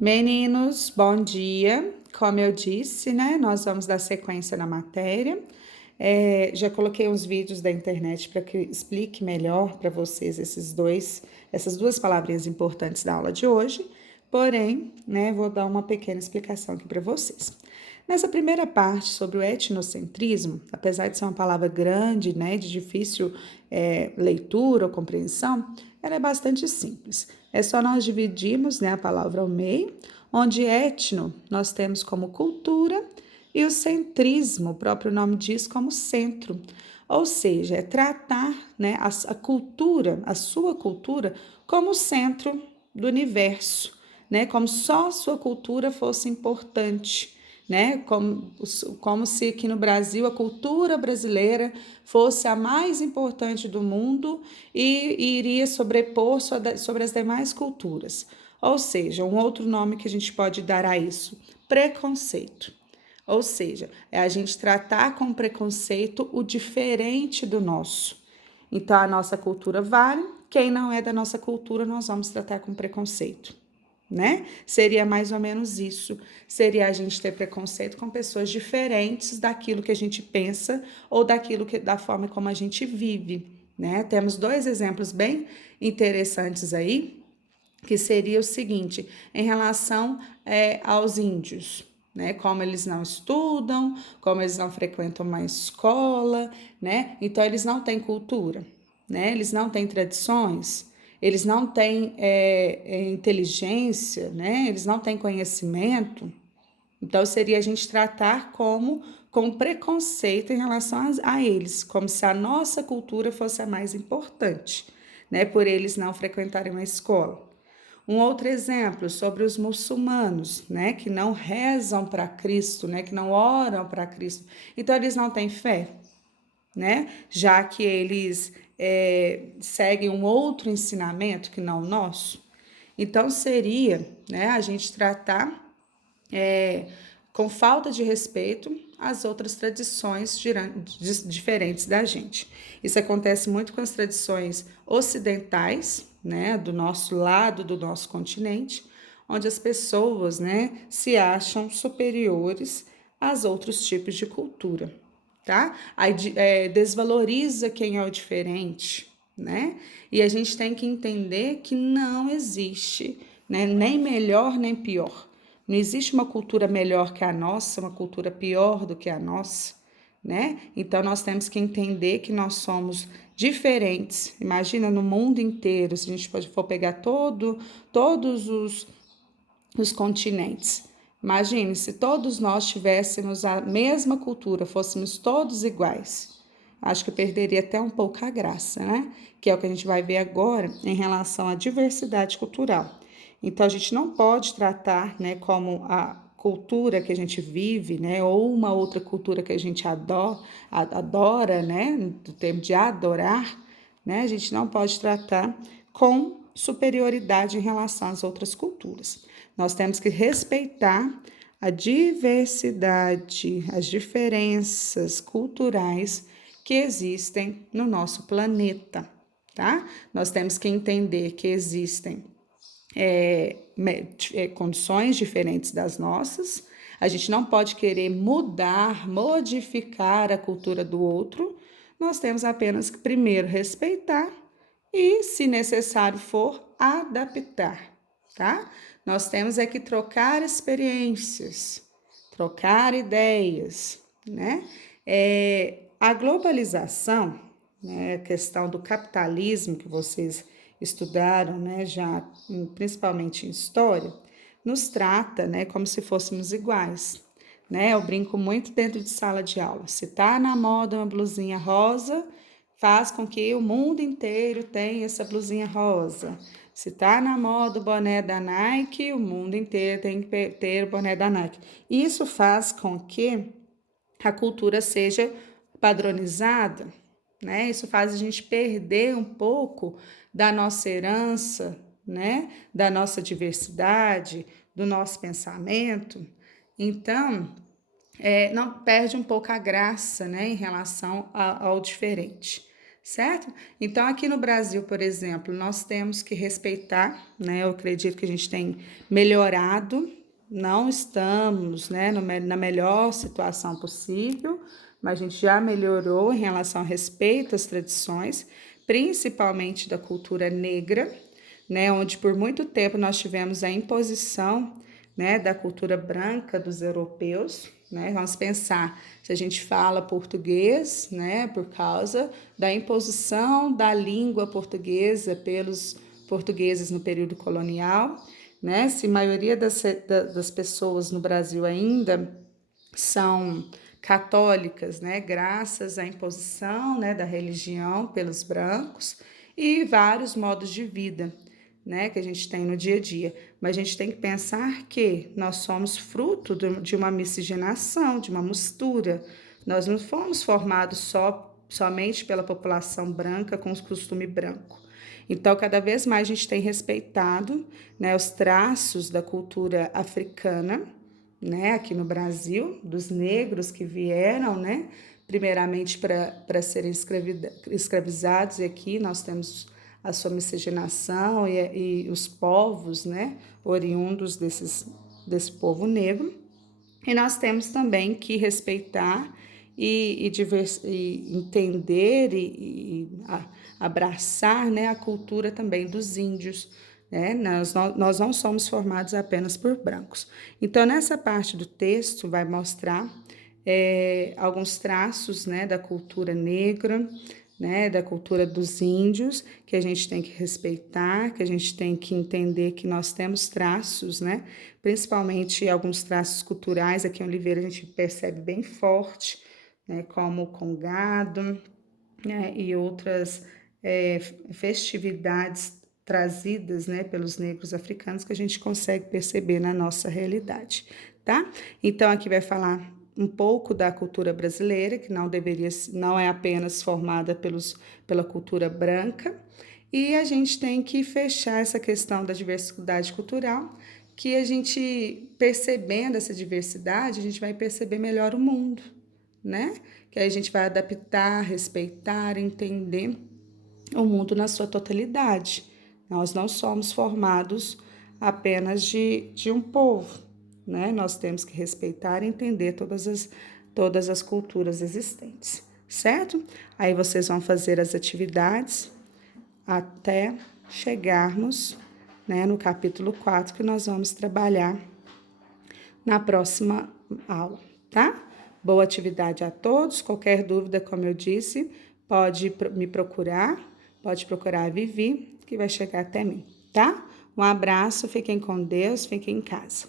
Meninos, bom dia. Como eu disse, né, nós vamos dar sequência na matéria. Já coloquei uns vídeos da internet para que explique melhor para vocês essas duas palavrinhas importantes da aula de hoje. Porém, né, vou dar uma pequena explicação aqui para vocês. Nessa primeira parte sobre o etnocentrismo, apesar de ser uma palavra grande, né, de difícil leitura ou compreensão, ela é bastante simples. É só nós dividirmos, né, a palavra ao meio, onde etno nós temos como cultura e o centrismo, o próprio nome diz, como centro. Ou seja, é tratar, né, a cultura, a sua cultura, como centro do universo, né, como só a sua cultura fosse importante. Né? Como se aqui no Brasil a cultura brasileira fosse a mais importante do mundo e iria sobrepor sobre as demais culturas. Ou seja, um outro nome que a gente pode dar a isso, preconceito. Ou seja, é a gente tratar com preconceito o diferente do nosso. Então, a nossa cultura vale, quem não é da nossa cultura nós vamos tratar com preconceito. Né? Seria mais ou menos isso. Seria a gente ter preconceito com pessoas diferentes daquilo que a gente pensa ou da forma como a gente vive, né? Temos dois exemplos bem interessantes aí, que seria o seguinte, em relação aos índios, né? Como eles não estudam, como eles não frequentam uma escola, né? Então eles não têm cultura, né? Eles não têm tradições. Eles não têm inteligência, né? Eles não têm conhecimento. Então, seria a gente tratar com preconceito em relação a eles, como se a nossa cultura fosse a mais importante, né? Por eles não frequentarem uma escola. Um outro exemplo sobre os muçulmanos, né? Que não rezam para Cristo, né? Que não oram para Cristo. Então, eles não têm fé, né? Já que eles seguem um outro ensinamento que não o nosso. Então, seria, né, a gente tratar com falta de respeito às outras tradições diferentes da gente. Isso acontece muito com as tradições ocidentais, né, do nosso lado, do nosso continente, onde as pessoas, né, se acham superiores aos outros tipos de cultura, tá? Aí desvaloriza quem é o diferente, né? E a gente tem que entender que não existe, né, nem melhor nem pior. Não existe uma cultura melhor que a nossa, uma cultura pior do que a nossa, né? Então nós temos que entender que nós somos diferentes. Imagina no mundo inteiro, se a gente for pegar todos os continentes. Imagine se todos nós tivéssemos a mesma cultura, fôssemos todos iguais. Acho que perderia até um pouco a graça, né? Que é o que a gente vai ver agora em relação à diversidade cultural. Então, a gente não pode tratar, né, como a cultura que a gente vive, né, ou uma outra cultura que a gente adora, né, do termo de adorar, né, a gente não pode tratar com superioridade em relação às outras culturas. Nós temos que respeitar a diversidade, as diferenças culturais que existem no nosso planeta, tá? Nós temos que entender que existem condições diferentes das nossas. A gente não pode querer mudar, modificar a cultura do outro. Nós temos apenas que primeiro respeitar e, se necessário for, adaptar, tá? Nós temos que trocar experiências, trocar ideias, né? A globalização, né, a questão do capitalismo que vocês estudaram, né, já principalmente em história, nos trata, né, como se fôssemos iguais, né? Eu brinco muito dentro de sala de aula. Se tá na moda uma blusinha rosa, faz com que o mundo inteiro tenha essa blusinha rosa. Se tá na moda o boné da Nike, o mundo inteiro tem que ter o boné da Nike. Isso faz com que a cultura seja padronizada, né? Isso faz a gente perder um pouco da nossa herança, né? Da nossa diversidade, do nosso pensamento. Então, não perde um pouco a graça, né, em relação ao diferente, certo? Então, aqui no Brasil, por exemplo, nós temos que respeitar, né? Eu acredito que a gente tem melhorado, não estamos, né, na melhor situação possível, mas a gente já melhorou em relação ao respeito às tradições, principalmente da cultura negra, né, onde por muito tempo nós tivemos a imposição, né, da cultura branca dos europeus, né? Vamos pensar, se a gente fala português, né, por causa da imposição da língua portuguesa pelos portugueses no período colonial, né? Se a maioria das pessoas no Brasil ainda são católicas, né, graças à imposição, né, da religião pelos brancos e vários modos de vida, né, que a gente tem no dia a dia. Mas a gente tem que pensar que nós somos fruto de uma miscigenação, de uma mistura. Nós não fomos formados somente pela população branca com os costumes brancos. Então, cada vez mais a gente tem respeitado, né, os traços da cultura africana, né, aqui no Brasil, dos negros que vieram, né, primeiramente para serem escravizados, e aqui nós temos a sua miscigenação e os povos, né, oriundos desse povo negro. E nós temos também que respeitar e entender abraçar, né, a cultura também dos índios. Né? Nós não somos formados apenas por brancos. Então, nessa parte do texto, vai mostrar alguns traços, né, da cultura negra, né, da cultura dos índios, que a gente tem que respeitar, que a gente tem que entender que nós temos traços, né, principalmente alguns traços culturais. Aqui em Oliveira a gente percebe bem forte, né, como o congado, né, e outras festividades trazidas, né, pelos negros africanos que a gente consegue perceber na nossa realidade, tá? Então aqui vai falar um pouco da cultura brasileira, que não é apenas formada pela cultura branca, e a gente tem que fechar essa questão da diversidade cultural, que a gente, percebendo essa diversidade, a gente vai perceber melhor o mundo, né? Que aí a gente vai adaptar, respeitar, entender o mundo na sua totalidade. Nós não somos formados apenas de um povo, né? Nós temos que respeitar e entender todas as culturas existentes, certo? Aí vocês vão fazer as atividades até chegarmos, né, no capítulo 4, que nós vamos trabalhar na próxima aula, tá? Boa atividade a todos. Qualquer dúvida, como eu disse, pode me procurar, pode procurar a Vivi, que vai chegar até mim, tá? Um abraço, fiquem com Deus, fiquem em casa.